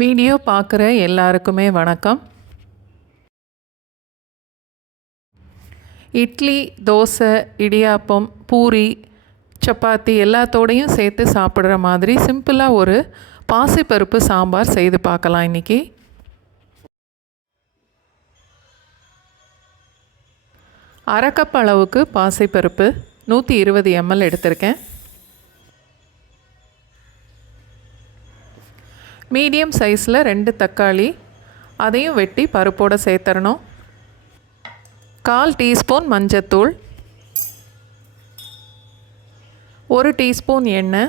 Video பார்க்குற எல்லாருக்குமே வணக்கம். இட்லி, தோசை, இடியாப்பம், பூரி, சப்பாத்தி எல்லாத்தோடையும் சேர்த்து சாப்பிட்ற மாதிரி சிம்பிளாக ஒரு பாசிப்பருப்பு சாம்பார் செய்து பார்க்கலாம் இன்றைக்கி. அரை கப் அளவுக்கு பாசிப்பருப்பு 120 ml எடுத்திருக்கேன். மீடியம் சைஸில் 2 தக்காளி, அதையும் வெட்டி பருப்போடு சேர்த்துடணும். 1/4 டீஸ்பூன் மஞ்சத்தூள், 1 டீஸ்பூன் எண்ணெய்,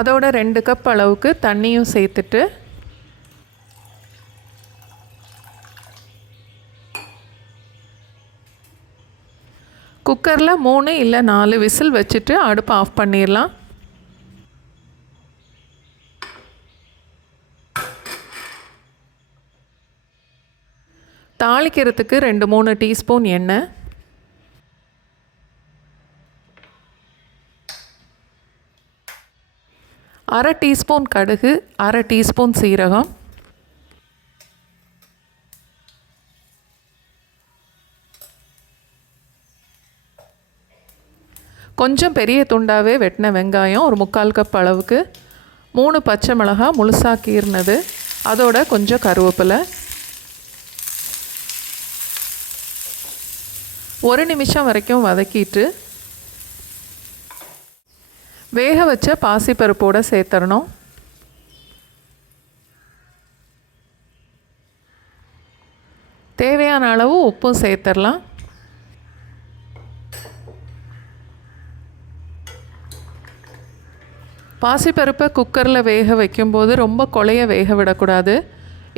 அதோட 2 கப் அளவுக்கு தண்ணியும் சேர்த்துட்டு குக்கரில் 3 இல்லை 4 விசில் வச்சுட்டு அடுப்பை ஆஃப் பண்ணிடலாம். தாளிக்கிறதுக்கு 2-3 டீஸ்பூன் எண்ணெய், அரை டீஸ்பூன் கடுகு, அரை டீஸ்பூன் சீரகம், கொஞ்சம் பெரிய துண்டாகவே வெட்டின வெங்காயம் ஒரு 3/4 கப் அளவுக்கு, 3 பச்சை மிளகாய் முழுசாக கீறினது, அதோட கொஞ்சம் கருவேப்பிலை, 1 நிமிஷம் வரைக்கும் வதக்கிட்டு வேக வச்ச பாசிப்பருப்போடு சேர்த்துடணும். தேவையான அளவு உப்பும் சேர்த்துடலாம். பாசிப்பருப்பை குக்கரில் வேக வைக்கும்போது ரொம்ப குழைய வேக விடக்கூடாது.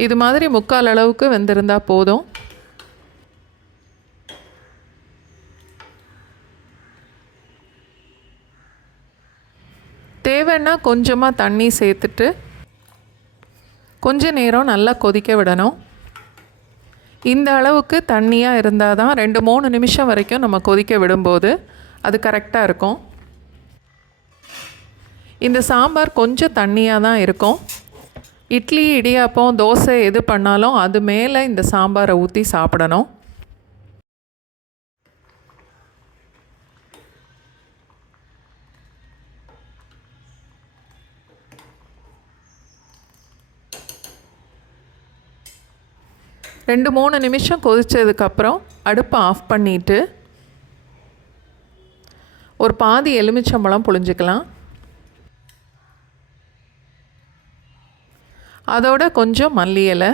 இது மாதிரி 3/4 அளவுக்கு வெந்திருந்தால் போதும். தேவைன்னா கொஞ்சமாக தண்ணி சேர்த்துட்டு கொஞ்ச நேரம் நல்லா கொதிக்க விடணும். இந்த அளவுக்கு தண்ணியாக இருந்தால் தான் 2-3 நிமிஷம் வரைக்கும் நம்ம கொதிக்க விடும்போது அது கரெக்டாக இருக்கும். இந்த சாம்பார் கொஞ்சம் தண்ணியாக தான் இருக்கும். இட்லி, இடியாப்பம், தோசை எது பண்ணாலும் அது மேலே இந்த சாம்பாரை ஊற்றி சாப்பிடணும். ரெண்டு 3 நிமிஷம் கொதித்ததுக்கப்புறம் அடுப்பை ஆஃப் பண்ணிவிட்டு ஒரு பாதி எலுமிச்சம்பழம் புழிஞ்சிக்கலாம். அதோட கொஞ்சம் மல்லி இலை,